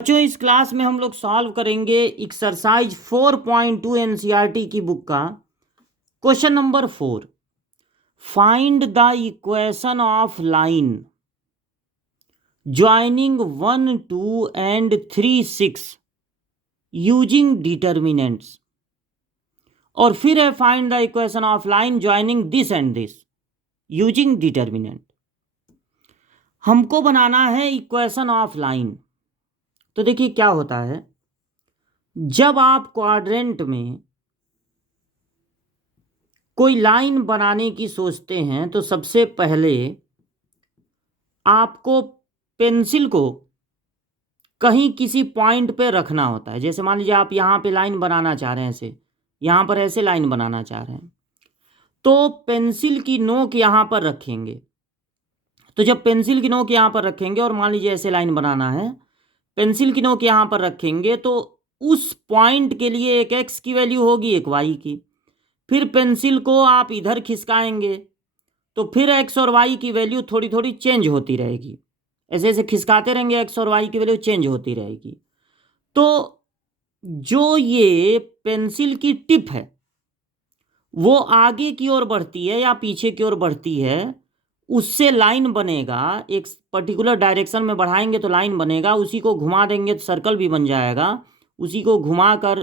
बच्चों, इस क्लास में हम लोग सॉल्व करेंगे एक्सरसाइज 4.2 एनसीईआरटी की बुक का question number 4। Find the equation of line joining 1 2 and 3 6 using determinants. और फिर है find the equation of line joining this and this using determinant. हमको बनाना है इक्वेशन ऑफ लाइन। तो देखिए क्या होता है, जब आप क्वाड्रेंट में कोई लाइन बनाने की सोचते हैं तो सबसे पहले आपको पेंसिल को कहीं किसी पॉइंट पे रखना होता है। जैसे मान लीजिए आप यहाँ पे लाइन बनाना चाह रहे हैं, ऐसे यहाँ पर ऐसे लाइन बनाना चाह रहे हैं, तो पेंसिल की नोक यहाँ पर रखेंगे। तो जब पेंसिल की नोक यहाँ पर रखेंगे और मान लीजिए ऐसे लाइन बनाना है, पेंसिल की नोक यहाँ पर रखेंगे, तो उस पॉइंट के लिए एक एक्स की वैल्यू होगी, एक वाई की। फिर पेंसिल को आप इधर खिसकाएंगे तो फिर एक्स और वाई की वैल्यू थोड़ी थोड़ी चेंज होती रहेगी। ऐसे ऐसे खिसकाते रहेंगे, एक्स और वाई की वैल्यू चेंज होती रहेगी। तो जो ये पेंसिल की टिप है वो आगे की ओर बढ़ती है या पीछे की ओर बढ़ती है, उससे लाइन बनेगा। एक पर्टिकुलर डायरेक्शन में बढ़ाएंगे तो लाइन बनेगा, उसी को घुमा देंगे तो सर्कल भी बन जाएगा, उसी को घुमा कर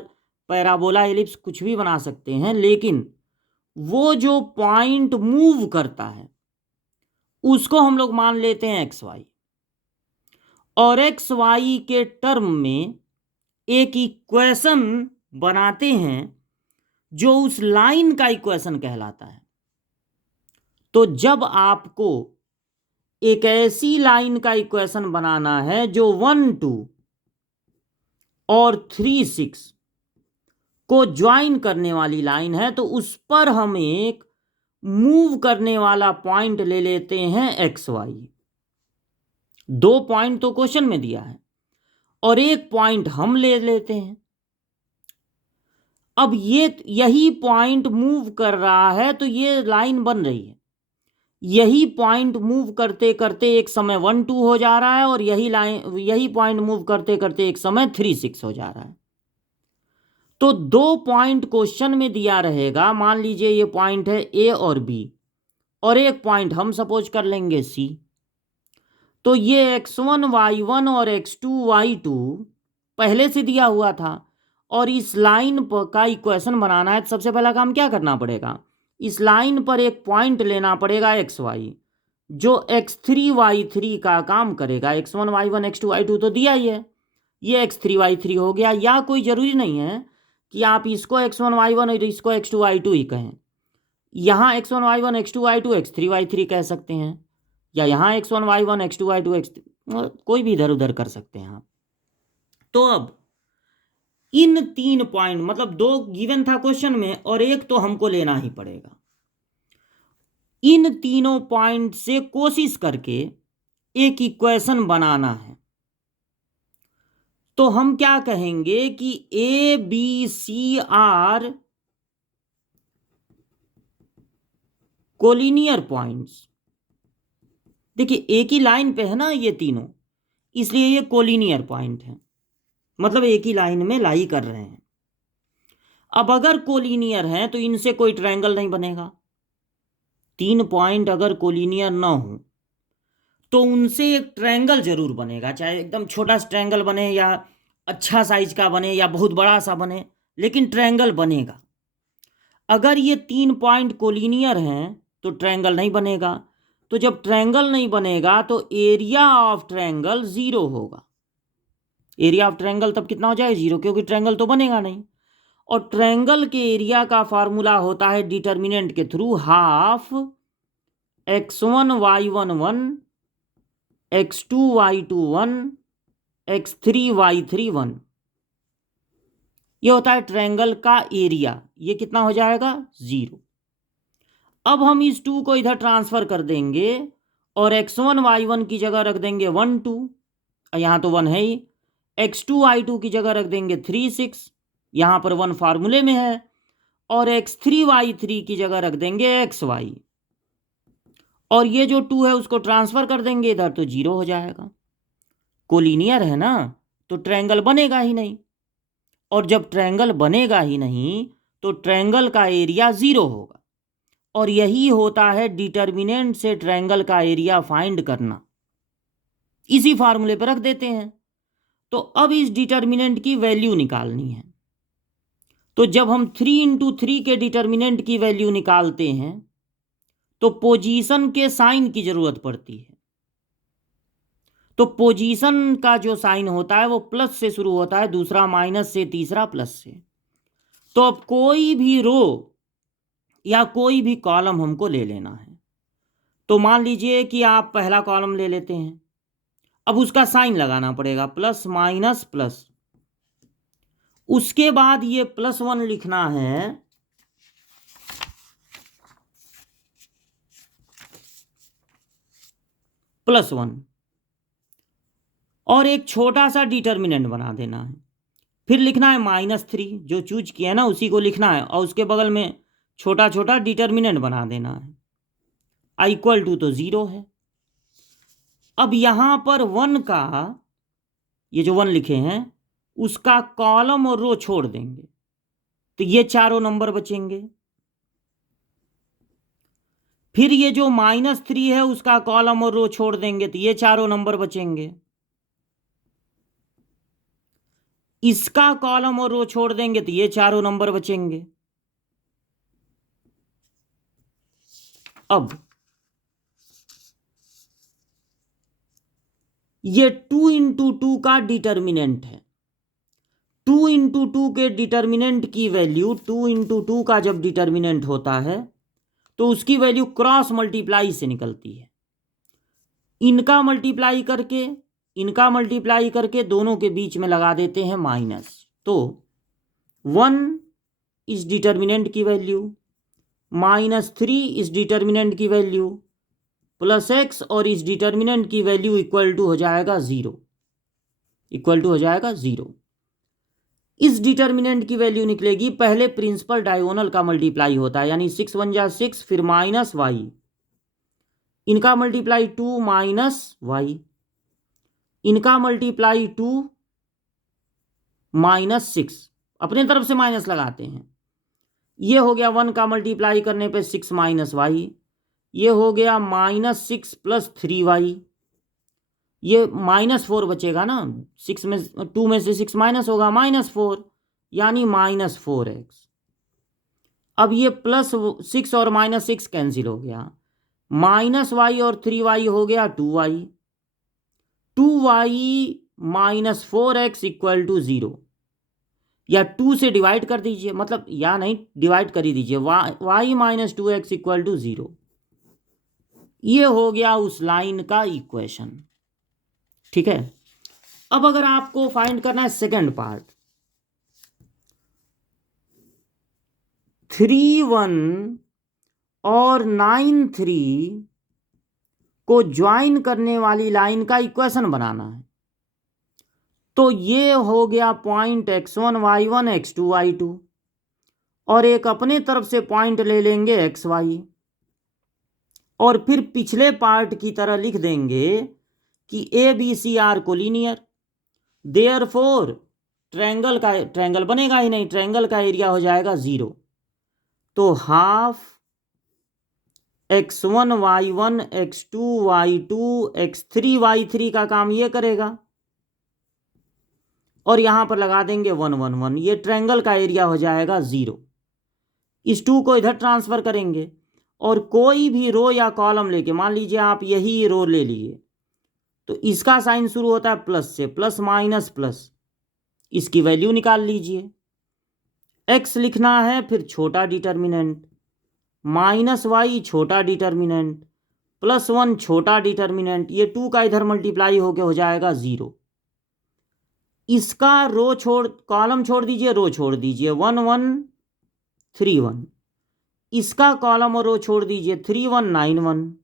पैराबोला, एलिप्स कुछ भी बना सकते हैं। लेकिन वो जो पॉइंट मूव करता है उसको हम लोग मान लेते हैं एक्स वाई, और एक्स वाई के टर्म में एक इक्वेशन बनाते हैं जो उस लाइन का इक्वेशन कहलाता है। तो जब आपको एक ऐसी लाइन का इक्वेशन बनाना है जो 1 2 और 3 6 को ज्वाइन करने वाली लाइन है, तो उस पर हम एक मूव करने वाला पॉइंट ले लेते हैं एक्स वाई। 2 पॉइंट तो क्वेश्चन में दिया है और एक पॉइंट हम ले लेते हैं। अब यही पॉइंट मूव कर रहा है तो ये लाइन बन रही है। यही पॉइंट मूव करते करते एक समय 1 2 हो जा रहा है और यही पॉइंट मूव करते करते एक समय 3 6 हो जा रहा है। तो 2 पॉइंट क्वेश्चन में दिया रहेगा। मान लीजिए ये पॉइंट है ए और बी, और एक पॉइंट हम सपोज कर लेंगे सी। तो ये x1 y1 और x2 y2 पहले से दिया हुआ था, और इस लाइन पर का इक्वेशन बनाना है तो सबसे पहला काम क्या करना पड़ेगा, इस लाइन पर एक पॉइंट लेना पड़ेगा एक्स वाई, जो x3 y3 का काम करेगा। x1 y1 x2 y2 तो दिया ही है, ये x3 y3 हो गया। या कोई ज़रूरी नहीं है कि आप इसको x1 y1 और इसको x2 y2 ही कहें। यहाँ x1 y1 x2 y2 x3 y3 कह सकते हैं, या यहाँ x1 y1 x2 y2 x3, कोई भी इधर उधर कर सकते हैं आप। तो अब इन 3 पॉइंट, मतलब 2 गिवन था क्वेश्चन में और एक तो हमको लेना ही पड़ेगा। इन तीनों पॉइंट से कोशिश करके एक इक्वेशन बनाना है। तो हम क्या कहेंगे कि A B C are collinear points. देखिए एक ही लाइन पे है ना ये तीनों, इसलिए ये कोलिनियर पॉइंट है, मतलब एक ही लाइन में लाई कर रहे हैं। अब अगर कोलिनियर है तो इनसे कोई ट्रायंगल नहीं बनेगा। 3 पॉइंट अगर कोलिनियर ना हो तो उनसे एक ट्रायंगल जरूर बनेगा, चाहे एकदम छोटा सा ट्रायंगल बने या अच्छा साइज का बने या बहुत बड़ा सा बने, लेकिन ट्रायंगल बनेगा। अगर ये 3 पॉइंट कोलिनियर हैं तो ट्रायंगल नहीं बनेगा। तो जब ट्रायंगल नहीं बनेगा तो एरिया ऑफ ट्रायंगल 0 होगा। एरिया ऑफ ट्रायंगल तब कितना हो जाएगा, 0, क्योंकि ट्रायंगल तो बनेगा नहीं। और ट्रायंगल के एरिया का फार्मूला होता है डिटर्मिनेंट के through, half x1 y1 1 x2 y2 1 x3 y3 1। ये होता है ट्रायंगल का एरिया। ये कितना हो जाएगा, 0। अब हम इस 2 को इधर ट्रांसफर कर देंगे और x1 y1 की जगह रख देंगे 1 2, यहाँ तो 1 है ही। x2 y2 की जगह रख देंगे 3 6, यहाँ पर 1 फार्मूले में है। और x3 y3 की जगह रख देंगे एक्स वाई, और ये जो 2 है उसको ट्रांसफर कर देंगे इधर तो 0 हो जाएगा। कोलिनियर है ना, तो ट्रायंगल बनेगा ही नहीं, और जब ट्रायंगल बनेगा ही नहीं तो ट्रायंगल का एरिया 0 होगा, और यही होता है डिटर्मिनेंट से ट्रायंगल का एरिया फाइंड करना। इसी फार्मूले पर रख देते हैं। तो अब इस डिटर्मिनेंट की वैल्यू निकालनी है। तो जब हम 3 × 3 के डिटर्मिनेंट की वैल्यू निकालते हैं तो पोजीशन के साइन की जरूरत पड़ती है। तो पोजीशन का जो साइन होता है वो प्लस से शुरू होता है, दूसरा माइनस से, तीसरा प्लस से। तो अब कोई भी रो या कोई भी कॉलम हमको ले लेना है। तो मान लीजिए कि आप पहला कॉलम ले लेते हैं। अब उसका साइन लगाना पड़ेगा, प्लस माइनस प्लस। उसके बाद ये +1 लिखना है, +1, और एक छोटा सा डिटर्मिनेंट बना देना है। फिर लिखना है -3, जो चूज किया है ना उसी को लिखना है, और उसके बगल में छोटा छोटा डिटर्मिनेंट बना देना है। = तो 0 है। अब यहां पर 1 का, ये जो 1 लिखे हैं उसका कॉलम और रो छोड़ देंगे, तो ये चारों नंबर बचेंगे। फिर ये जो -3 है उसका कॉलम और रो छोड़ देंगे, तो ये चारों नंबर बचेंगे। इसका कॉलम और रो छोड़ देंगे तो ये चारों नंबर बचेंगे। अब ये 2 × 2 का डिटर्मिनेंट है। 2 × 2 के डिटर्मिनेंट की वैल्यू, 2 × 2 का जब डिटर्मिनेंट होता है तो उसकी वैल्यू क्रॉस मल्टीप्लाई से निकलती है। इनका मल्टीप्लाई करके दोनों के बीच में लगा देते हैं माइनस। तो 1 इस डिटर्मिनेंट की वैल्यू, -3 इस डिटर्मिनेंट की वैल्यू, +x और इस डिटर्मिनेंट की वैल्यू = हो जाएगा 0, इस डिटर्मिनेंट की वैल्यू निकलेगी। पहले प्रिंसिपल डायगोनल का मल्टीप्लाई होता है, यानी 6 × 1 = 6, फिर -y, इनका मल्टीप्लाई 2 -y, इनका मल्टीप्लाई 2 -6, अपने तरफ से माइनस लगाते हैं। ये हो गया 1 का मल्टीप्लाई करने पे 6 -y, ये हो गया -6 + 3y, ये -4 बचेगा ना, 6 में 2 में से 6 माइनस होगा, -4, यानी -4x। अब ये +6 और -6 कैंसिल हो गया, -y और 3y हो गया 2y, 2y -4x = 0, या 2 से डिवाइड कर दीजिए, मतलब या नहीं डिवाइड कर ही दीजिए, y - 2x = 0। ये हो गया उस लाइन का इक्वेशन। ठीक है। अब अगर आपको फाइंड करना है सेकंड पार्ट, 3, 1 और 9, 3 को ज्वाइन करने वाली लाइन का इक्वेशन बनाना है। तो ये हो गया point x1 y1 x2 y2, और एक अपने तरफ से पॉइंट ले लेंगे xy, और फिर पिछले पार्ट की तरह लिख देंगे कि ABC are collinear, therefore triangle बनेगा ही नहीं, ट्रायंगल का एरिया हो जाएगा 0। तो ½ x1 y1 x2 y2 x3 y3 का काम ये करेगा, और यहां पर लगा देंगे 1 1 1, ये ट्रायंगल का एरिया हो जाएगा 0। इस 2 को इधर ट्रांसफर करेंगे, और कोई भी रो या कॉलम लेके, मान लीजिए आप यही रो ले लिए, तो इसका साइन शुरू होता है प्लस से, प्लस माइनस प्लस, इसकी वैल्यू निकाल लीजिए। x लिखना है, फिर छोटा डिटर्मिनेंट, -y छोटा डिटर्मिनेंट, +1 छोटा डिटर्मिनेंट, ये 2 का इधर मल्टीप्लाई होके हो जाएगा 0। इसका कॉलम छोड़ दीजिए, रो छोड़ दीजिए, 1 1 3 1, इसका कॉलम और रो छोड़ दीजिए, 3 1 9 1।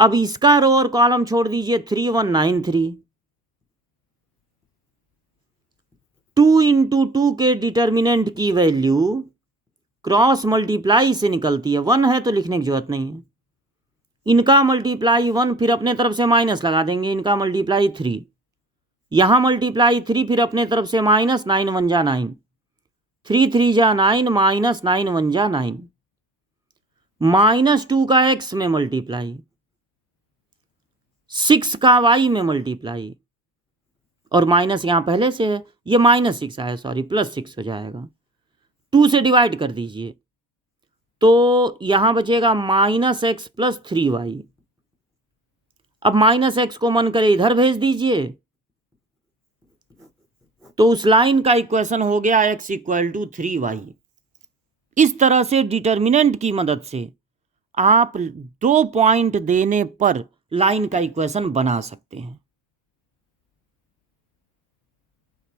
अब इसका रो और कॉलम छोड़ दीजिए, 3 1 9 3। 2 × 2 के डिटर्मिनेंट की वैल्यू क्रॉस मल्टीप्लाई से निकलती है, 1 है तो लिखने की जरूरत नहीं है। इनका मल्टीप्लाई 1, फिर अपने तरफ से माइनस लगा देंगे, इनका मल्टीप्लाई 3, यहाँ मल्टीप्लाई 3, फिर अपने तरफ से माइनस, 9 1 जा 9, 3 3 जा 9, माइनस 9 1 जा 9, -2 का x में मल्टीप्लाई, 6 का y में मल्टीप्लाई, और माइनस यहाँ पहले से है, ये -6 आया, सॉरी +6 हो जाएगा। 2 से डिवाइड कर दीजिए तो यहाँ बचेगा -x + 3y। अब -x को मन करे इधर भेज दीजिए तो उस लाइन का इक्वेशन हो गया x = 3y। इस तरह से डिटर्मिनेंट की मदद से आप 2 पॉइंट देने पर लाइन का इक्वेशन बना सकते हैं।